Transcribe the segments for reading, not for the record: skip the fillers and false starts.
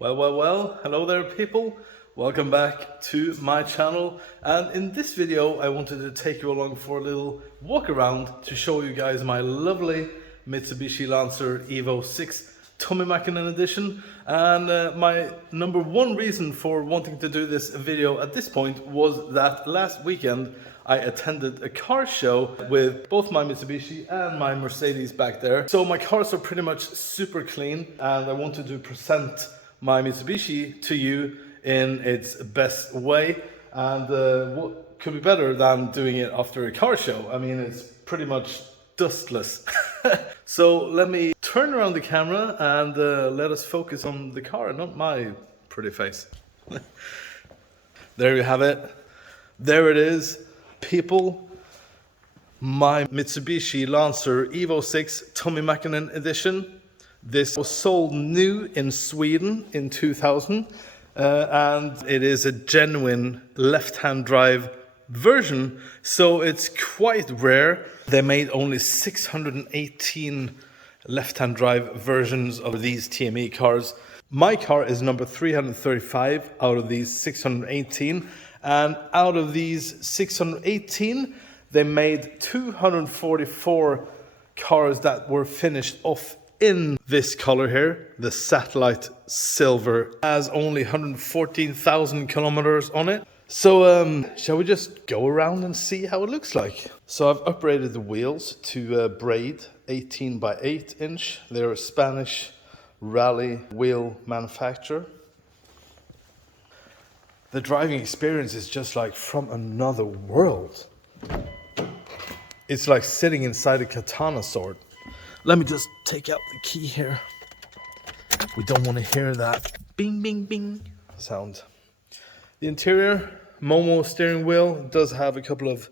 Well, hello there people. Welcome back to my channel, and in this video I wanted to take you along for a little walk around to show you guys my lovely Mitsubishi Lancer Evo 6 Tommi Makinen edition. And my number one reason for wanting to do this video at this point was that last weekend I attended a car show with both my Mitsubishi and my Mercedes back there. So my cars are pretty much super clean, and I wanted to present my Mitsubishi to you in its best way. And what could be better than doing it after a car show? I mean, it's pretty much dustless. So let me turn around the camera and let us focus on the car, not my pretty face. There you have it. There it is, people. My Mitsubishi Lancer Evo 6 Tommi Makinen edition. This was sold new in Sweden in 2000, and it is a genuine left-hand drive version, so it's quite rare. They made only 618 left-hand drive versions of these TME cars. My car is number 335 out of these 618, and out of these 618, they made 244 cars that were finished off in this color here, the satellite silver. Has only 114,000 kilometers on it. So shall we just go around and see how it looks like? So I've upgraded the wheels to braid 18 by 8 inch. They're a Spanish rally wheel manufacturer. The driving experience is just like from another world. It's like sitting inside a katana sword. Let me just take out the key here. We don't want to hear that bing, bing, bing sound. The interior, Momo steering wheel, does have a couple of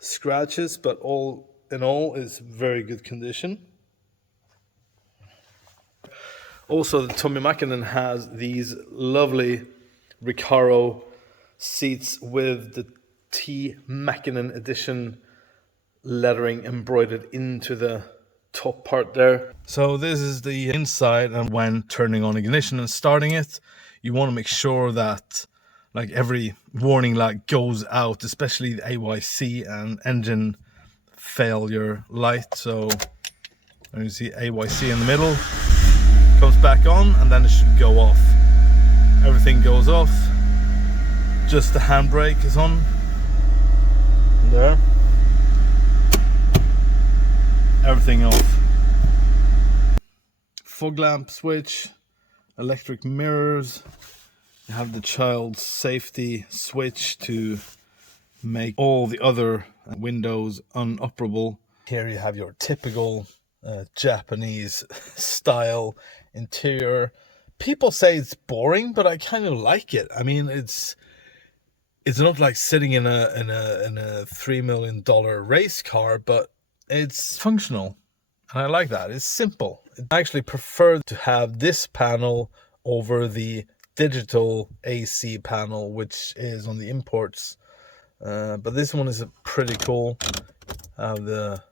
scratches, but all in all is very good condition. Also, the Tommi Makinen has these lovely Recaro seats with the T Makinen edition lettering embroidered into the top part there. So this is the inside, and when turning on ignition and starting it, you want to make sure that like every warning light goes out, especially the AYC and engine failure light. So you see AYC in the middle, comes back on, and then it should go off. Everything goes off, just the handbrake is on there. Everything off. Fog lamp switch, electric mirrors. You have the child safety switch to make all the other windows unoperable. Here you have your typical Japanese style interior. People say it's boring, but I kind of like it. I mean, it's not like sitting in a $3 million race car, but it's functional, and I like that. It's simple. I actually prefer to have this panel over the digital AC panel, which is on the imports. But this one is pretty cool. The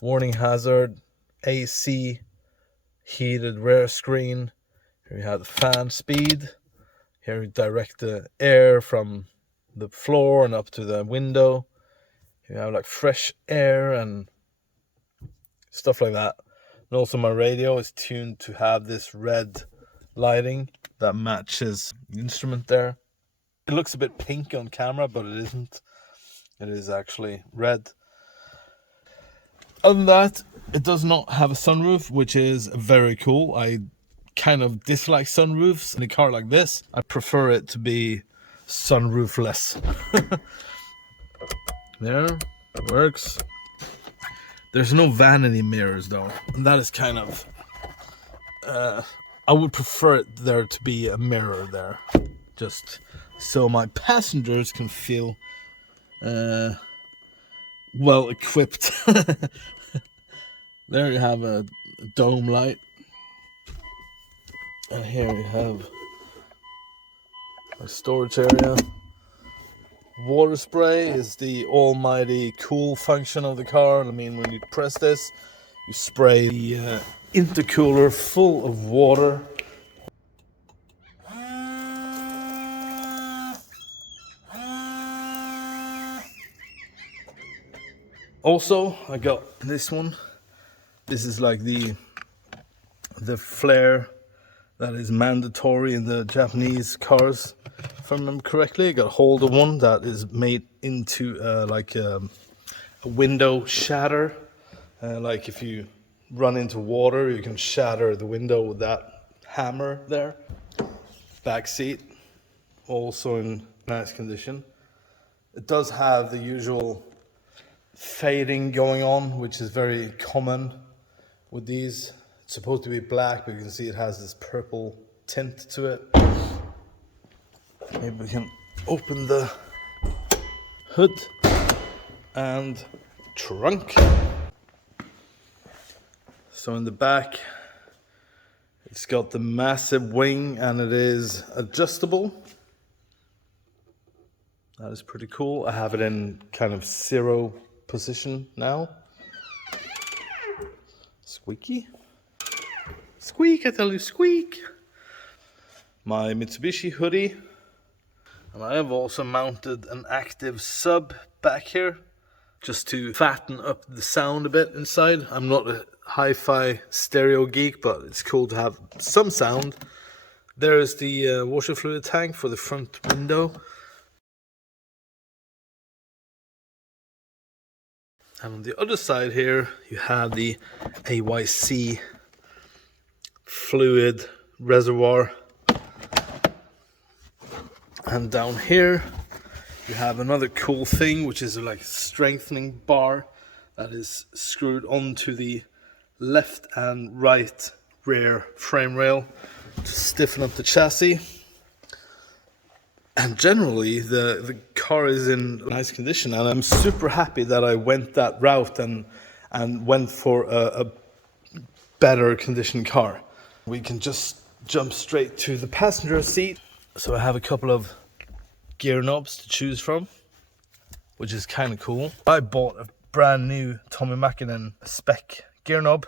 warning hazard, AC, heated rear screen. Here you have the fan speed. Here you direct the air from the floor and up to the window. You have like fresh air and stuff like that. And also my radio is tuned to have this red lighting that matches the instrument there. It looks a bit pink on camera, but it isn't. It is actually red. Other than that, it does not have a sunroof, which is very cool. I kind of dislike sunroofs in a car like this. I prefer it to be sunroofless. There, it works. There's no vanity mirrors though, and that is kind of I would prefer it there to be a mirror there, just so my passengers can feel well equipped. There you have a dome light, and here we have a storage area. Water spray is the almighty cool function of the car. I mean, when you press this, you spray the intercooler full of water. Also, I got this one. This is like the flare that is mandatory in the Japanese cars, if I remember correctly. I got hold of one that is made into like a window shatter. Like if you run into water, you can shatter the window with that hammer there. Back seat, also in nice condition. It does have the usual fading going on, which is very common with these. It's supposed to be black, but you can see it has this purple tint to it. Maybe we can open the hood and trunk. So in the back, it's got the massive wing and it is adjustable. That is pretty cool. I have it in kind of 0 position now. Squeaky. Squeak, I tell you, squeak. My Mitsubishi hoodie. And I have also mounted an active sub back here, just to fatten up the sound a bit inside. I'm not a hi-fi stereo geek, but it's cool to have some sound. There's the washer fluid tank for the front window. And on the other side here, you have the AYC fluid reservoir. And down here, you have another cool thing, which is like a strengthening bar that is screwed onto the left and right rear frame rail to stiffen up the chassis. And generally, the car is in nice condition, and I'm super happy that I went that route and went for a better conditioned car. We can just jump straight to the passenger seat. So I have a couple of gear knobs to choose from, which is kind of cool. I bought a brand new Tommi Makinen spec gear knob.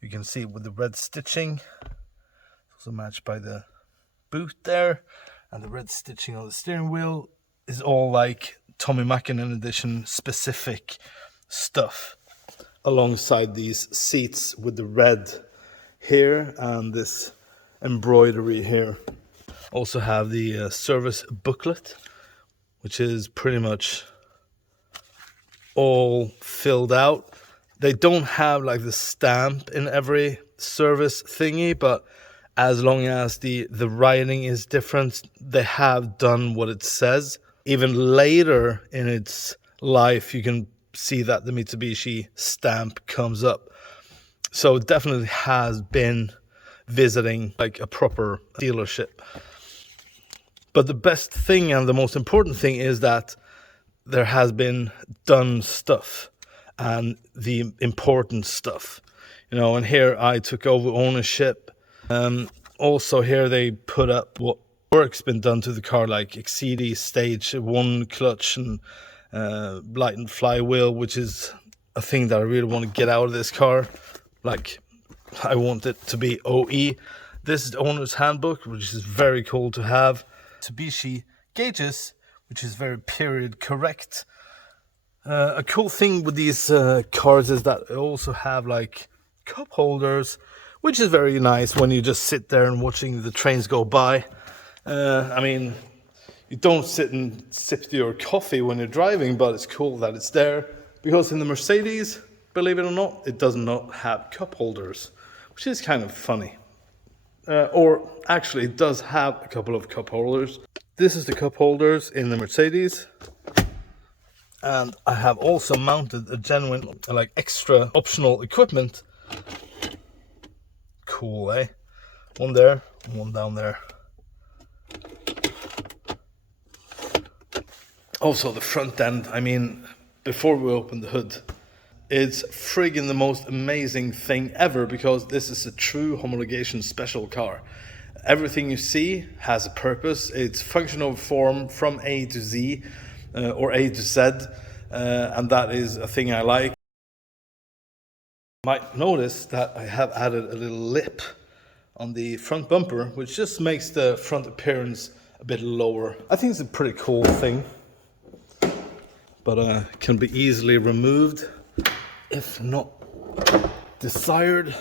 You can see it with the red stitching. Also matched by the boot there. And the red stitching on the steering wheel is all like Tommi Makinen edition specific stuff. Alongside these seats with the red here and this embroidery here. Also have the service booklet, which is pretty much all filled out. They don't have like the stamp in every service thingy, but as long as the writing is different, they have done what it says. Even later in its life, you can see that the Mitsubishi stamp comes up. So it definitely has been visiting like a proper dealership. But the best thing and the most important thing is that there has been done stuff and the important stuff. You know, and here I took over ownership. Also here they put up what work's been done to the car, like XCD stage 1 clutch and light and flywheel, which is a thing that I really want to get out of this car. Like, I want it to be OE. This is the owner's handbook, which is very cool to have. Mitsubishi gauges, which is very period correct. A cool thing with these cars is that they also have like cup holders, which is very nice when you just sit there and watching the trains go by. I mean, you don't sit and sip your coffee when you're driving, but it's cool that it's there, because in the Mercedes, believe it or not, it does not have cup holders, which is kind of funny. Or actually, it does have a couple of cup holders. This is the cup holders in the Mercedes. And I have also mounted a genuine, like, extra optional equipment. Cool, eh? One there, one down there. Also, the front end, I mean, before we open the hood, it's friggin' the most amazing thing ever, because this is a true homologation special car. Everything you see has a purpose. It's functional form from A to Z, or A to Z, and that is a thing I like. You might notice that I have added a little lip on the front bumper, which just makes the front appearance a bit lower. I think it's a pretty cool thing, but can be easily removed. if not desired.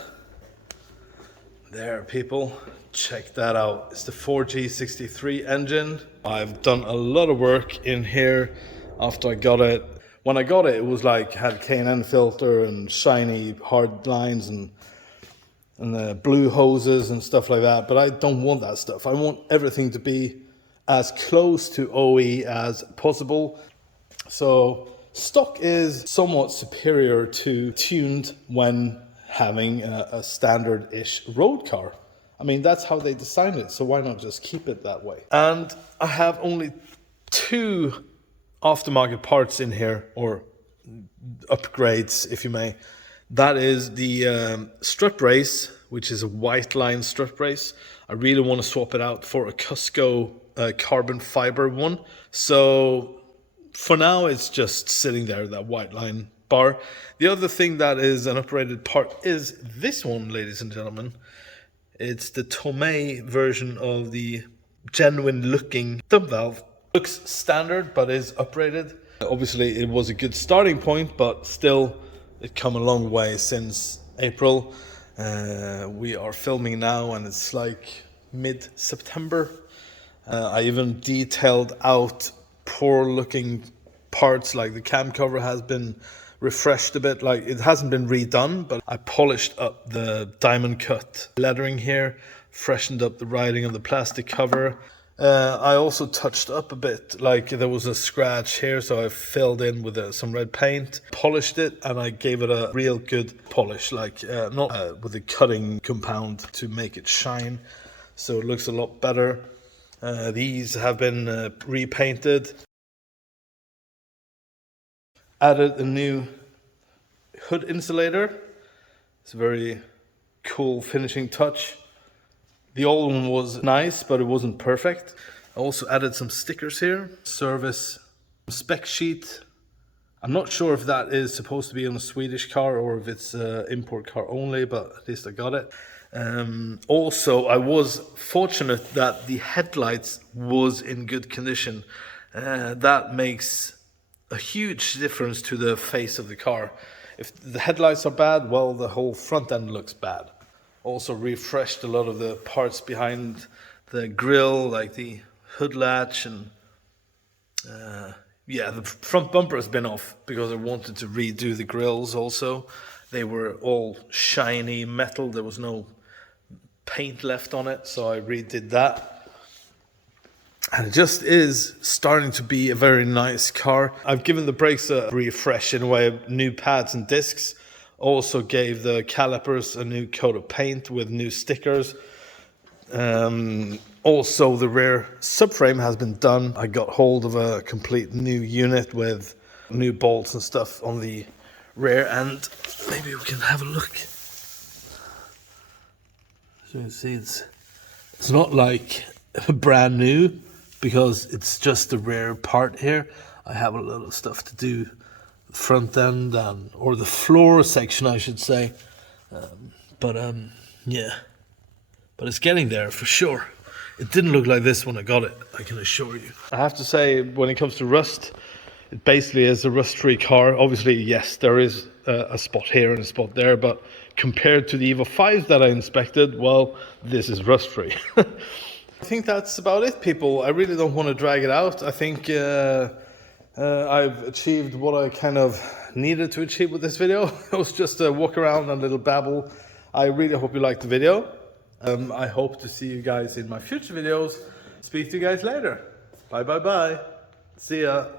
There, people, check that out. It's the 4G63 engine. I've done a lot of work in here after I got it. When I got it, it was like, had K&N filter and shiny hard lines and blue hoses and stuff like that. But I don't want that stuff. I want everything to be as close to OE as possible. So stock is somewhat superior to tuned when having a standard-ish road car. I mean, that's how they designed it, so why not just keep it that way? And I have only 2 aftermarket parts in here, or upgrades, if you may. That is the strut brace, which is a white line strut brace. I really want to swap it out for a Cusco carbon fiber one. So for now, it's just sitting there, that white line bar. The other thing that is an upgraded part is this one, ladies and gentlemen. It's the Tommi version of the genuine looking dump valve. Looks standard, but is upgraded. Obviously, it was a good starting point, but still, it's come a long way since April. We are filming now, and it's like mid-September. I even detailed out poor looking parts, like the cam cover has been refreshed a bit. Like, it hasn't been redone, but I polished up the diamond cut lettering here, freshened up the writing of the plastic cover. I also touched up a bit, like there was a scratch here, so I filled in with some red paint, polished it, and I gave it a real good polish, like not with a cutting compound to make it shine, so it looks a lot better. These have been repainted. Added a new hood insulator. It's a very cool finishing touch. The old one was nice, but it wasn't perfect. I also added some stickers here. Service spec sheet. I'm not sure if that is supposed to be on a Swedish car or if it's import car only, but at least I got it. Also, I was fortunate that the headlights was in good condition. That makes a huge difference to the face of the car. If the headlights are bad, well, the whole front end looks bad. Also refreshed a lot of the parts behind the grille, like the hood latch, and yeah, the front bumper has been off because I wanted to redo the grills also. They were all shiny metal, there was no paint left on it, so I redid that. And it just is starting to be a very nice car. I've given the brakes a refresh in a way of new pads and discs. Also gave the calipers a new coat of paint with new stickers. Also, the rear subframe has been done. I got hold of a complete new unit with new bolts and stuff on the rear, and maybe we can have a look. So you can see it's not like brand new because it's just the rear part here. I have a lot of stuff to do. Front end or the floor section, I should say, yeah, but it's getting there for sure. It didn't look like this when I got it, I can assure you. I have to say, when it comes to rust, it basically is a rust-free car. Obviously, yes, there is a spot here and a spot there, but compared to the Evo 5s that I inspected, well, this is rust-free. I think that's about it, people. I really don't want to drag it out. I think I've achieved what I kind of needed to achieve with this video. It was just a walk around and a little babble. I really hope you liked the video. I hope to see you guys in my future videos. Speak to you guys later. Bye bye bye. See ya.